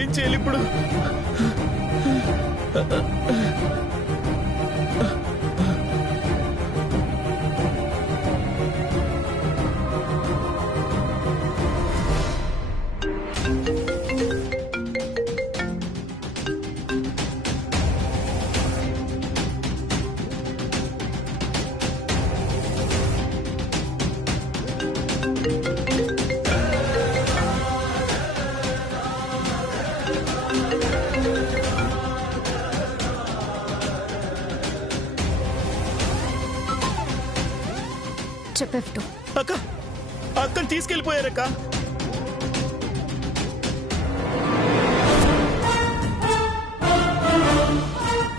ఏం చేయాలి ఇప్పుడు? చెప్పేఫ్టు అక్క, అక్కని తీసుకెళ్ళిపోయారక్క.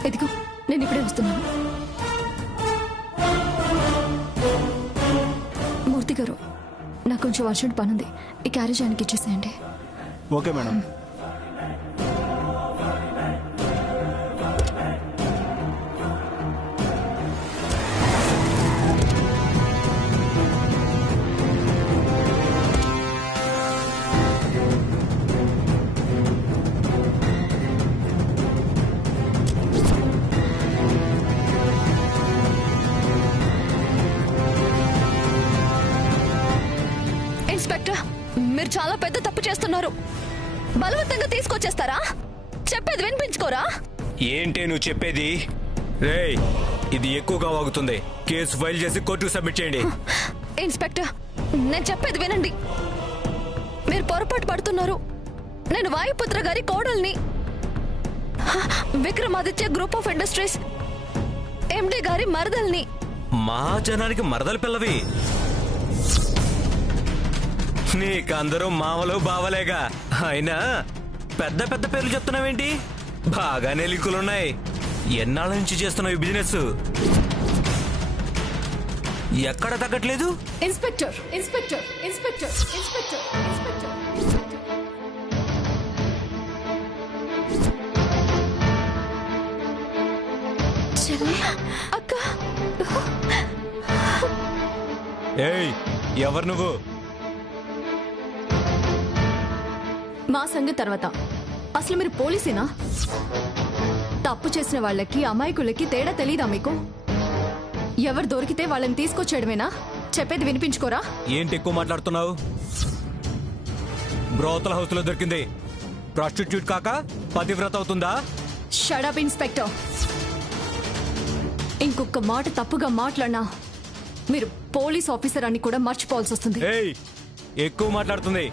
ఎదిగో నేను ఇప్పుడే వస్తున్నాను. మూర్తి గారు, నాకు కొంచెం అర్జెంట్ పనుంది. ఈ క్యారేజ్ ఆయనకి ఇచ్చేసేయండి. Okay madam. ఇన్స్పెక్టర్, మీరు చాలా పెద్ద తప్పు చేస్తున్నారు. బలవంతంగా తీసుకొచ్చేస్తారా? చెప్పేది వినిపించుకోరా? ఏంటే నువ్వు చెప్పేది? రేయ్, ఇది ఎక్కువగా వాగుతుంది. కేసు ఫైల్ చేసి కోర్టుకు సబ్మిట్ చేయండి. ఇన్స్పెక్టర్, నేను చెప్పేది వినండి. మీరు పొరపాటు పడుతున్నారు. నేను వాయుపుత్ర గారి కోడల్ని. విక్రమాదిత్య గ్రూప్ ఆఫ్ ఇండస్ట్రీస్ ఎండి గారి మరదల్ని. మా జనానికి మరదల పిల్లవి. నీకందరూ మామలు బావలేగా. అయినా పెద్ద పెద్ద పేర్లు చెప్తున్నావేంటి? బాగానే లింకులున్నాయి. ఎన్నాళ్ళ నుంచి చేస్తున్నావు ఈ బిజినెస్? ఎక్కడ తగ్గట్లేదు? Inspector inspector inspector inspector inspector అక్క. ఏయ్, ఎవరు నువ్వు? మా సంగతి తర్వాత. అసలు మీరు పోలీసేనా? తప్పు చేసిన వాళ్ళకి అమాయకులకి తేడా తెలీదా మీకు? ఎవరు దొరికితే వాళ్ళని తీసుకొచ్చేయడమేనా? చెప్పేది వినిపించుకోరా? ఏంటి ఎక్కువ మాట్లాడుతున్నావు? బ్రోతల హౌస్ లో దొరికింది ప్రాస్టిట్యూట్ కాక పతివ్రత అవుతుందా? Shut up inspector. ఇంకొక మాట తప్పుగా మాట్లాడినా మీరు పోలీస్ ఆఫీసర్ అని కూడా మర్చిపోవాల్సి వస్తుంది. ఏయ్, ఎక్కువ మాట్లాడుతుంది.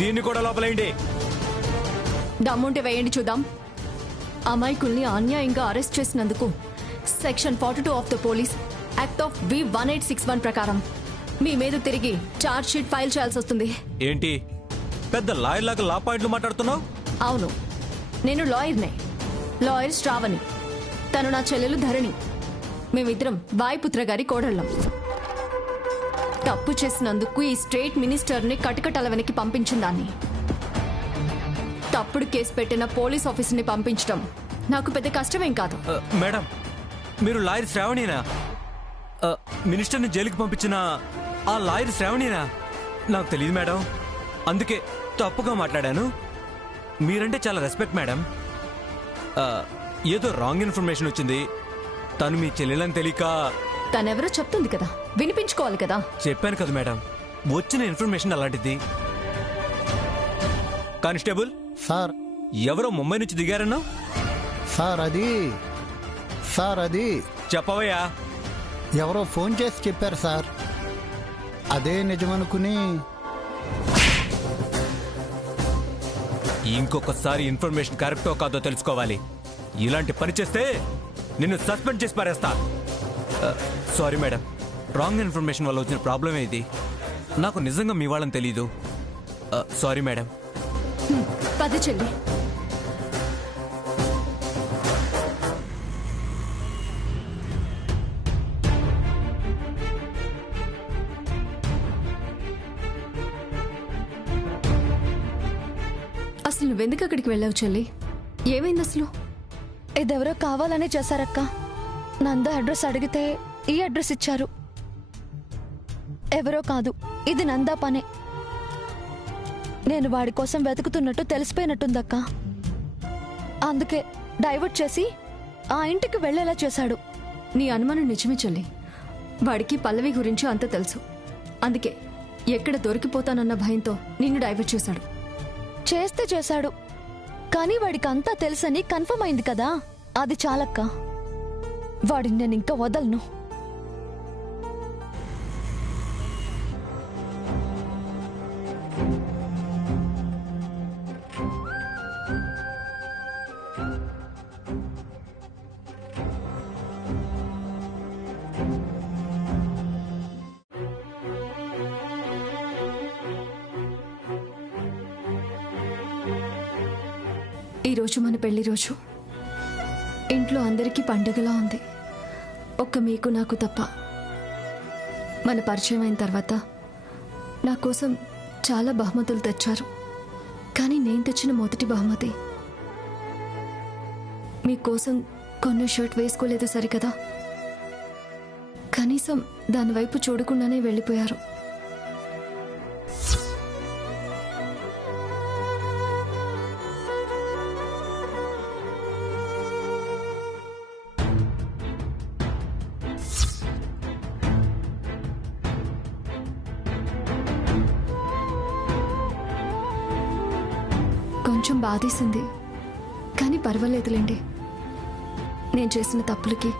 దీన్ని కూడా లోపలేయండి. దమ్ముంటే వేయండి చూద్దాం. అమాయకుల్ని అన్యాయంగా అరెస్ట్ చేసినందుకు section 42 of the police act of V1861 ప్రకారం మీ మీద తిరిగి చార్జ్ షీట్ ఫైల్ చేయాల్సి వస్తుంది. ఏంటి పెద్ద లాయర్ లాగా లా పాయింట్లు మాట్లాడుతున్నావు? అవును, నేను లాయర్నే. లాయర్ శ్రావణి, తను నా చెల్లెలు ధరణి. మేమిద్దరం వాయుపుత్ర గారి కోడళ్ళం. తప్పు చేసినందుకు ఈ స్టేట్ మినిస్టర్ని కటకటాల వెనక్కి పంపించిన దాన్ని. తప్పుడు కేసు పెట్టిన పోలీస్ ఆఫీసర్ని పంపించడం నాకు పెద్ద కష్టమేం కాదు. మేడం, మీరు లాయర్ శ్రావణినా? మినిస్టర్ని జైలుకి పంపించిన ఆ లాయర్ శ్రావణినా? నాకు తెలియదు మేడం, అందుకే తప్పుగా మాట్లాడాను. మీరంటే చాలా రెస్పెక్ట్ మేడం. ఏదో రాంగ్ ఇన్ఫర్మేషన్ వచ్చింది. తను మీ చెల్లెలని తెలియక. తనెవరో చెప్తుంది కదా, వినిపించుకోవాలి కదా. చెప్పాను కదా మేడం, వచ్చిన ఇన్ఫర్మేషన్ అలాంటిది. Constable sir. ఎవరో ముంబై నుంచి దిగారన్నా? సార్ అది చెప్పవయ్యా. ఎవరో ఫోన్ చేసి చెప్పారు సార్. అదే నిజమనుకుని. ఇంకొకసారి ఇన్ఫర్మేషన్ కరెక్టో కాదో తెలుసుకోవాలి. ఇలాంటి పని చేస్తే నిన్ను సస్పెండ్ చేసి పారేస్తా. సారీ మేడం, రాంగ్ ఇన్ఫర్మేషన్ వల్ల వచ్చిన ప్రాబ్లమే ఇది. నాకు నిజంగా మీ వాళ్ళని తెలీదు. Sorry madam. పద చెల్లి. అసలు నువ్వెందుకు అక్కడికి వెళ్ళావు చెల్లి? ఏమైంది అసలు? ఇదెవరో కావాలనే చేశారక్క. నంద అడ్రస్ అడిగితే ఈ అడ్రస్ ఇచ్చారు. ఎవరో కాదు, ఇది నందా పనే. నేను వాడి కోసం వెతుకుతున్నట్టు తెలిసిపోయినట్టుందక్క. అందుకే డైవర్ట్ చేసి ఆ ఇంటికి వెళ్ళేలా చేశాడు. నీ అనుమానం నిజమే చెల్లి. వాడికి పల్లవి గురించి అంత తెలుసు. అందుకే ఎక్కడ దొరికిపోతానన్న భయంతో నిన్ను డైవర్ట్ చేశాడు. చేస్తే చేశాడు, కానీ వాడికి అంతా తెలుసని కన్ఫర్మ్ అయింది కదా, అది చాలక్క. వాడిని నేను ఇంకా వదలను. ఈరోజు మన పెళ్లి రోజు. ఇంట్లో అందరికీ పండుగలా ఉంది, ఒక్క మీకు నాకు తప్ప. మన పరిచయం అయిన తర్వాత నా కోసం చాలా బహుమతులు తెచ్చారు, కానీ నేను తెచ్చిన మొదటి బహుమతి మీకోసం కొన్న షర్ట్ వేసుకోలేదు సరికదా. కనీసం దాని వైపు చూడకుండానే వెళ్ళిపోయారు. కొంచెం బాధేసింది, కానీ పర్వాలేదులేండి. నేను చేసిన తప్పులకి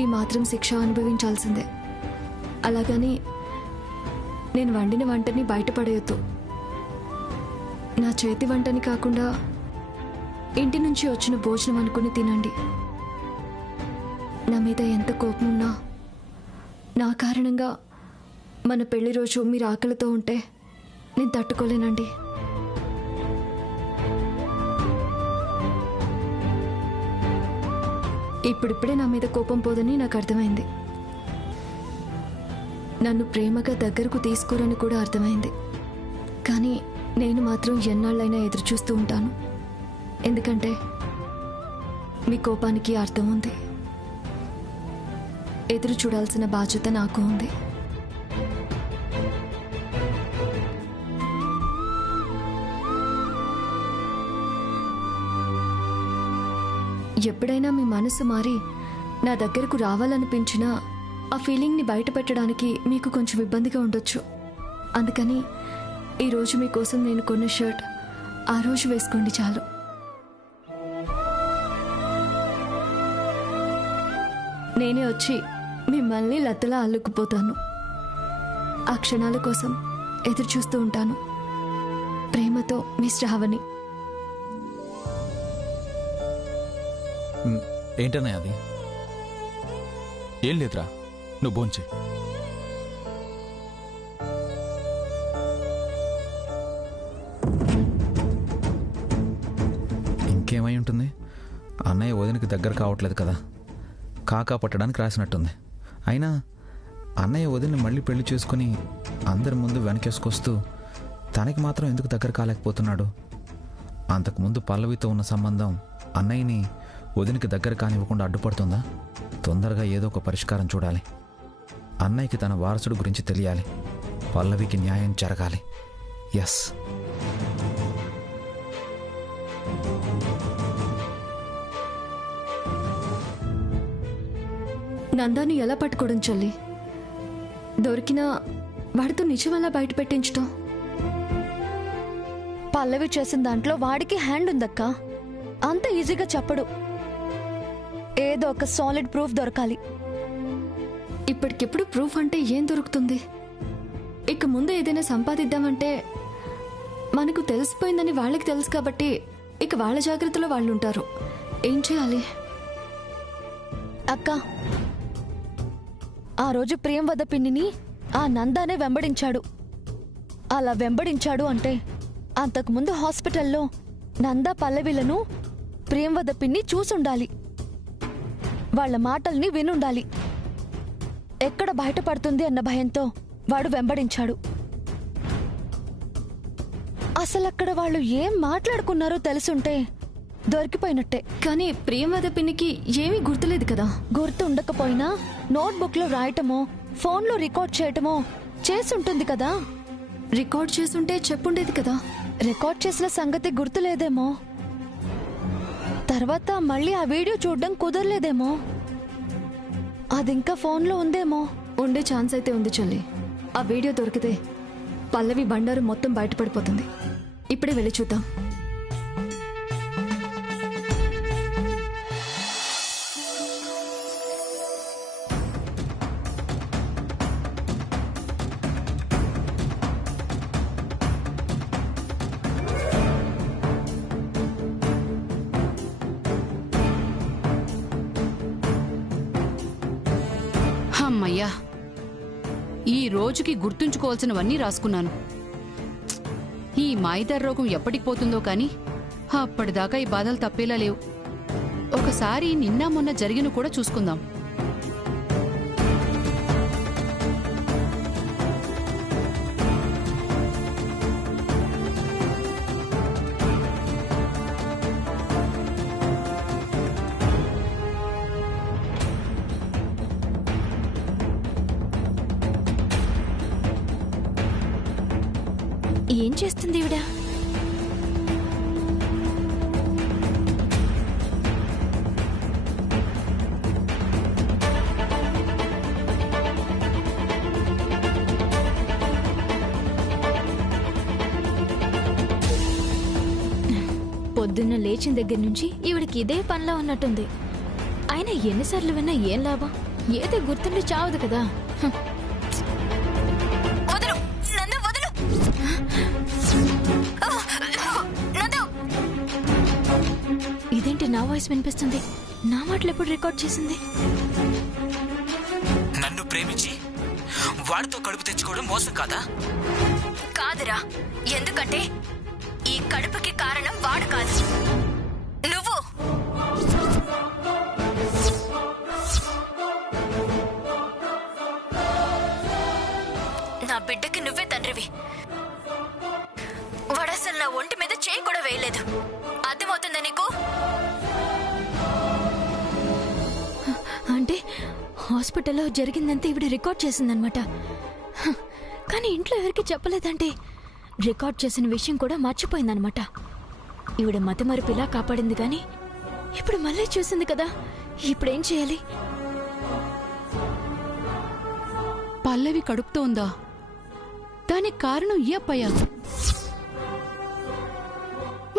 ఈ మాత్రం శిక్ష అనుభవించాల్సిందే. అలాగని నేను వండిన వంటని బయటపడేయొద్దు. నా చేతి వంటని కాకుండా ఇంటి నుంచి వచ్చిన భోజనం అనుకుని తినండి. నా మీద ఎంత కోపం ఉన్నా నా కారణంగా మన పెళ్లి రోజు మీరు ఆకలితో ఉంటే నేను తట్టుకోలేనండి. ఇప్పుడిప్పుడే నా మీద కోపం పోదని నాకు అర్థమైంది. నన్ను ప్రేమగా దగ్గరకు తీసుకోరని కూడా అర్థమైంది. కానీ నేను మాత్రం ఎన్నాళ్ళైనా ఎదురు చూస్తూ ఉంటాను. ఎందుకంటే మీ కోపానికి అర్థం ఉంది. ఎదురు చూడాల్సిన బాధ్యత నాకు ఉంది. ఎప్పుడైనా మీ మనసు మారి నా దగ్గరకు రావాలనిపించినా ఆ ఫీలింగ్ని బయట పెట్టడానికి మీకు కొంచెం ఇబ్బందిగా ఉండొచ్చు. అందుకని ఈరోజు మీకోసం నేను కొన్న షర్ట్ ఆ రోజు వేసుకోండి చాలు. నేనే వచ్చి మిమ్మల్ని లతలా అల్లుకుపోతాను. ఆ క్షణాల కోసం ఎదురు చూస్తూ ఉంటాను. ప్రేమతో మీ శ్రావణి. ఏంటనే అది? ఏం లేదురా, నువ్వు భోంచే. ఇంకేమై ఉంటుంది? అన్నయ్య వదినకి దగ్గర కావట్లేదు కదా, కాకా పట్టడానికి రాసినట్టుంది. అయినా అన్నయ్య వదిని మళ్ళీ పెళ్లి చేసుకుని అందరి ముందు వెనకేసుకొస్తూ తనకి మాత్రం ఎందుకు దగ్గర కాలేకపోతున్నాడు? అంతకుముందు పల్లవితో ఉన్న సంబంధం అన్నయ్యని వదినికి దగ్గర కానివ్వకుండా అడ్డుపడుతుందా? తొందరగా ఏదో ఒక పరిష్కారం చూడాలి. అన్నయ్యకి తన వారసుడు గురించి తెలియాలి. పల్లవికి న్యాయం జరగాలి. ఎస్. నందాన్ని ఎలా పట్టుకోవడం చెల్లి? దొరికినా వాడితో నిజం ఎలా బయట పెట్టించటం? పల్లవి చేసిన దాంట్లో వాడికి హ్యాండ్ ఉందక్క. అంత ఈజీగా చెప్పడు. ఏదో ఒక సాలిడ్ ప్రూఫ్ దొరకాలి. ఇప్పటికిప్పుడు ప్రూఫ్ అంటే ఏం దొరుకుతుంది? ఇక ముందు ఏదైనా సంపాదిద్దామంటే మనకు తెలిసిపోయిందని వాళ్ళకి తెలుసు కాబట్టి ఇక వాళ్ళ జాగ్రత్తలో వాళ్ళు ఉంటారు. ఏం చేయాలి? అక్క, ఆ రోజు ప్రియంవద పిన్నిని ఆ నందానే వెంబడించాడు. అలా వెంబడించాడు అంటే అంతకుముందు హాస్పిటల్లో నందా పల్లవిలను ప్రియంవద పిన్ని చూసుండాలి. వాళ్ళ మాటల్ని వినుండాలి. ఎక్కడ బయటపడుతుంది అన్న భయంతో వాడు వెంబడించాడు. అసలక్కడ వాళ్ళు ఏం మాట్లాడుకున్నారో తెలుసుంటే దొరికిపోయినట్టే. కానీ ప్రియంవద పిన్నికి ఏమీ గుర్తులేదు కదా. గుర్తు ఉండకపోయినా నోట్బుక్ లో రాయటమో ఫోన్లో రికార్డ్ చేయటమో చేసుంటుంది కదా. రికార్డ్ చేసుంటే చెప్పుండేది కదా. రికార్డ్ చేసిన సంగతి గుర్తులేదేమో, తర్వాత మళ్ళీ ఆ వీడియో చూడడం కుదరలేదేమో, అది ఇంకా ఫోన్లో ఉందేమో. ఉండే ఛాన్స్ అయితే ఉంది చెల్లి. ఆ వీడియో దొరికితే పల్లవి బండారు మొత్తం బయటపడిపోతుంది. ఇప్పుడే వెళ్ళి చూద్దాం. అమ్మయ్యా, ఈ రోజుకి గుర్తుంచుకోవాల్సినవన్నీ రాసుకున్నాను. ఈ మాయిదార్ రోగం ఎప్పటికి పోతుందో కాని అప్పటిదాకా ఈ బాధలు తప్పేలా లేవు. ఒకసారి నిన్న మొన్న జరిగిన కూడా చూసుకుందాం. ఏం చేస్తుంది ఈవిడ? పొద్దున్న లేచిన దగ్గర నుంచి ఈవిడికి ఇదే పనిలా ఉన్నట్టుంది. అయినా ఎన్నిసార్లు విన్నా ఏం లాభం? ఏదో గుర్తుండి చావదు కదా. ఇదేంటి నా వాయిస్ వినిపిస్తుంది? నా మాటలు ఎప్పుడు రికార్డ్ చేసింది? నన్ను ప్రేమించి వాడితో కడుపు తెచ్చుకోవడం మోసం కాదా? కాదురా, ఎందుకంటే ఈ కడుపుకి కారణం వాడు కాదు, నువ్వు. నా బిడ్డకి నువ్వే తండ్రివి. వాడు అసలు నా ఒంటి మీద చేయి కూడా వేయలేదు. అర్థమవుతుందా నీకు? అంటే హాస్పిటల్లో జరిగిందంతా ఈవిడ రికార్డ్ చేసిందనమాట. కానీ ఇంట్లో ఎవరికి చెప్పలేదంటే రికార్డ్ చేసిన విషయం కూడా మర్చిపోయిందనమాట. ఈవిడ మతిమరుపు ఇలా కాపాడింది కానీ ఇప్పుడు మళ్ళీ చూసింది కదా. ఇప్పుడేం చేయాలి? పల్లవి కడుపుతో ఉందా? దానికి కారణం ఈ అప్పయ్య.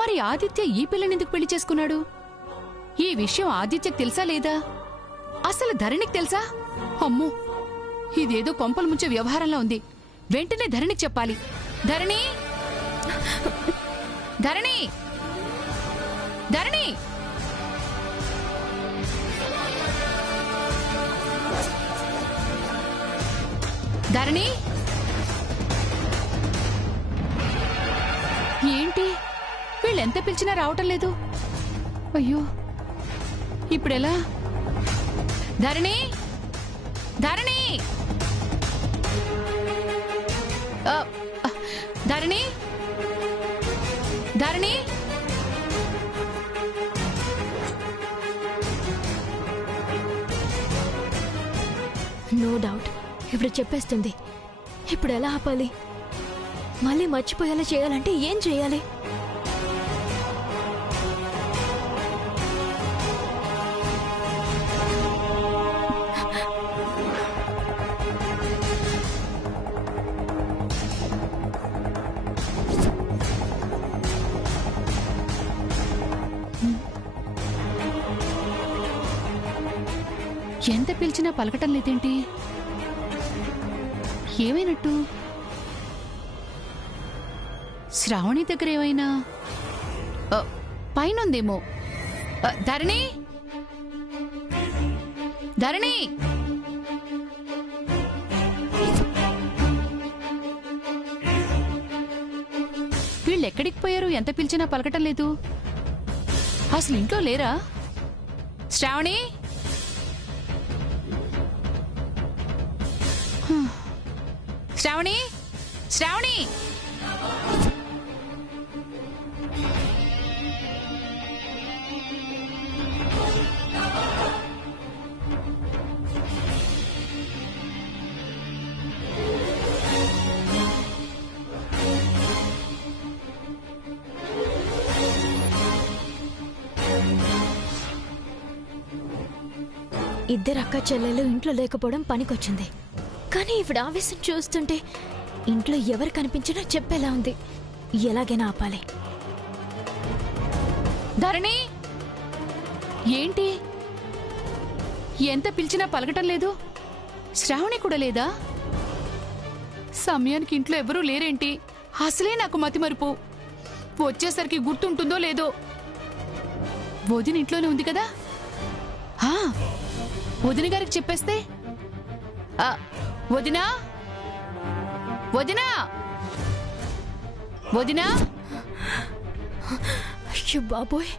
మరి ఆదిత్య ఈ పిల్లని ఎందుకు పెళ్లి చేసుకున్నాడు? ఈ విషయం ఆదిత్యకు తెలుసా లేదా? అసలు ధరణికి తెలుసా? అమ్మో, ఇదేదో కొంపలు ముంచే వ్యవహారంలా ఉంది. వెంటనే ధరణికి చెప్పాలి. ధరణి, ధరణి, ధరణి! ధరణి! ఏంటి వీళ్ళెంత పిలిచినా రావటం లేదు? అయ్యో, ఇప్పుడెలా? ధరణి, ధరణి, ధరణి, ధరణి! నో డౌట్ ఇప్పుడు చెప్పేస్తుంది. ఇప్పుడు ఎలా ఆపాలి? మళ్ళీ మర్చిపోయేలా చేయాలంటే ఏం చేయాలి? ఎంత పిలిచినా పలకటం లేదేంటి? ఏమైనట్టు? శ్రావణి దగ్గర ఏమైనా పైనుందేమో. ధరణి, ధరణి! వీళ్ళెక్కడికి పోయారు? ఎంత పిలిచినా పలకటం లేదు. అసలు ఇంట్లో లేరా? శ్రావణి, శ్రావణి, శ్రావణి! ఇద్దరు అక్క చెల్లెలు ఇంట్లో లేకపోవడం పనికొచ్చింది. కానీ ఇప్పుడు ఆవేశం చూస్తుంటే ఇంట్లో ఎవరు కనిపించినా చెప్పేలా ఉంది. ఎలాగైనా ఆపాలి. ధరణి, ఏంటి ఎంత పిలిచినా పలకటం లేదు? శ్రావణి కూడా లేదా? సమయానికి ఇంట్లో ఎవరూ లేరేంటి? అసలే నాకు మతిమరుపు. వచ్చేసరికి గుర్తుంటుందో లేదో. వదిన ఇంట్లోనే ఉంది కదా? వదిన గారికి చెప్పేస్తే, వదినా వదినా వదినా. అయ్యో బాబోయ్,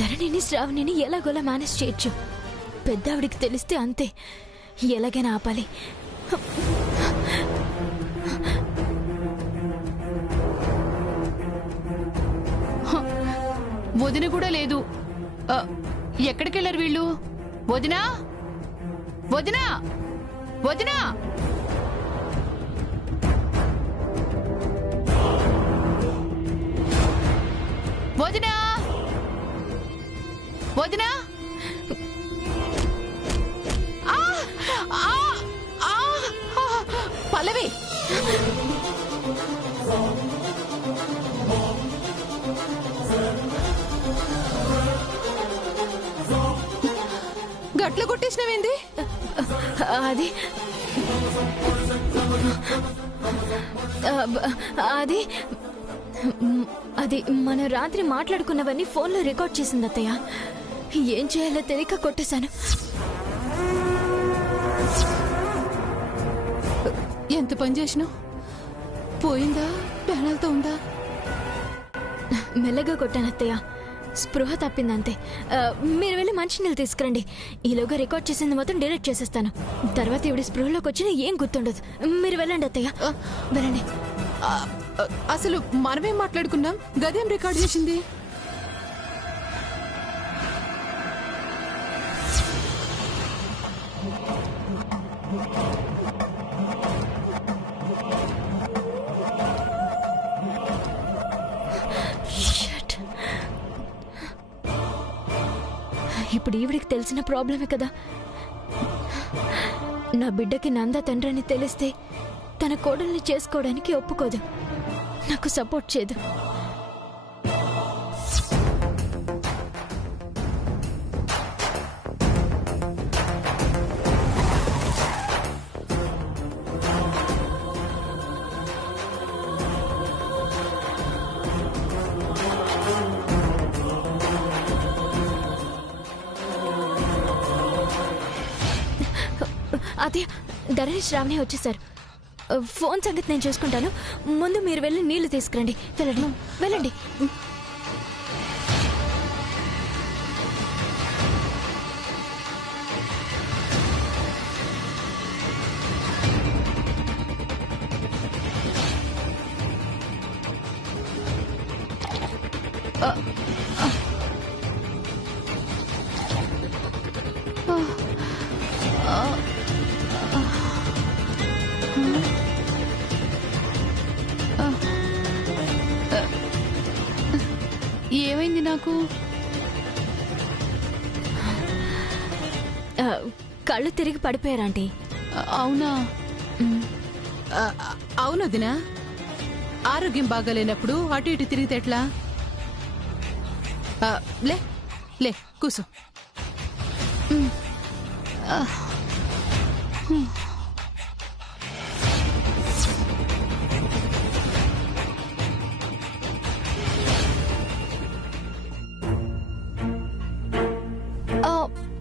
ధరణిని శ్రావణిని ఎలాగోలా మేనేజ్ చేయొచ్చు. పెద్దావిడికి తెలిస్తే అంతే. ఎలాగైనా ఆపాలి. వదిన కూడా లేదు. ఎక్కడికెళ్ళారు వీళ్ళు? వదినా వదినా వదినా. వదినా వదినా. పల్లవి, గట్ల కొట్టేసినవేంది? అది అది అది మనం రాత్రి మాట్లాడుకున్నవన్నీ ఫోన్లో రికార్డ్ చేసింది అత్తయ్య. ఏం చేయాలో తెలియక కొట్టేశాను. ఎంత పని చేసినావు? పోయిందా? ప్రాణాలతో ఉందా? మెల్లగా కొట్టాను అత్తయ్య. స్పృహ తప్పిందంతే. మీరు వెళ్ళి మంచినీళ్ళు తీసుకురండి. ఈలోగా రికార్డ్ చేసింది మొత్తం డిలీట్ చేసేస్తాను. తర్వాత ఇవిడ స్పృహలోకి వచ్చినా ఏం గుర్తుండదు. మీరు వెళ్ళండి అత్తయ్య, వెళ్ళండి. అసలు మనమేం మాట్లాడుకున్నాం? గదేం రికార్డ్ చేసింది? ఇప్పుడు ఈవిడికి తెలిసిన ప్రాబ్లమే కదా. నా బిడ్డకి నంద తండ్రి అని తెలిస్తే తన కోడల్ని చేసుకోవడానికి ఒప్పుకోదు, నాకు సపోర్ట్ చేయదు. అదే ధరణి శ్రావణి వచ్చేసారు. ఫోన్ సంగతి నేను చూసుకుంటాను. ముందు మీరు వెళ్ళి నీళ్లు తీసుకురండి. వెళ్ళండి, వెళ్ళండి. ఏమైంది నాకు? కళ్ళు తిరిగి పడిపోయారంటీ. అవునా? అవును దినా. ఆరోగ్యం బాగాలేనప్పుడు అటు ఇటు తిరిగితే ఎట్లా? లే లే కూసో.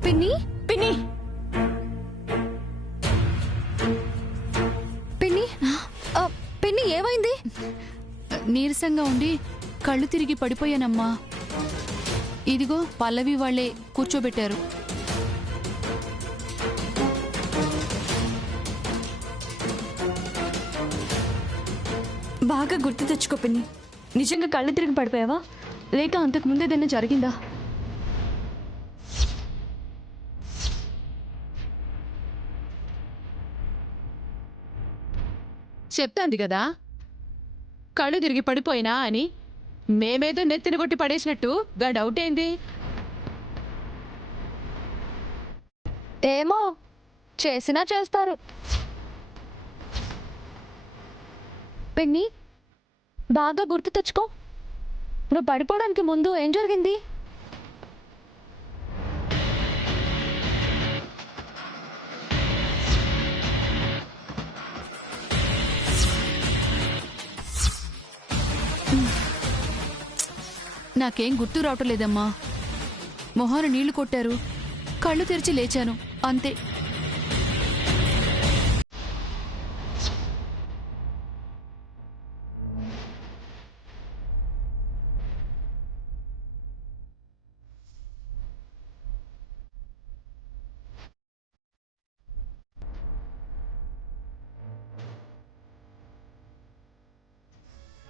పిన్ని పిన్ని పిన్ని పిన్ని ఏమైంది? నీరసంగా ఉండి కళ్ళు తిరిగి పడిపోయానమ్మా. ఇదిగో పల్లవి వాళ్లే కూర్చోబెట్టారు. బాగా గుర్తు తెచ్చుకో పిన్ని. నిజంగా కళ్ళు తిరిగి పడిపోయావా, లేక అంతకు ముందు ఏదైనా జరిగిందా? చెప్తాంది కదా కళ్ళు తిరిగి పడిపోయినా అని. మేమేదో నెత్తిన కొట్టి పడేసినట్టు గా డౌట్ ఏంది? ఏమో చేసినా చేస్తారు. పిన్ని బాగా గుర్తు తెచ్చుకో, నువ్వు పడిపోవడానికి ముందు ఏం జరిగింది? నాకేం గుర్తు రావటం లేదమ్మా. మొహాన నీళ్లు కొట్టారు, కళ్ళు తెరిచి లేచాను, అంతే.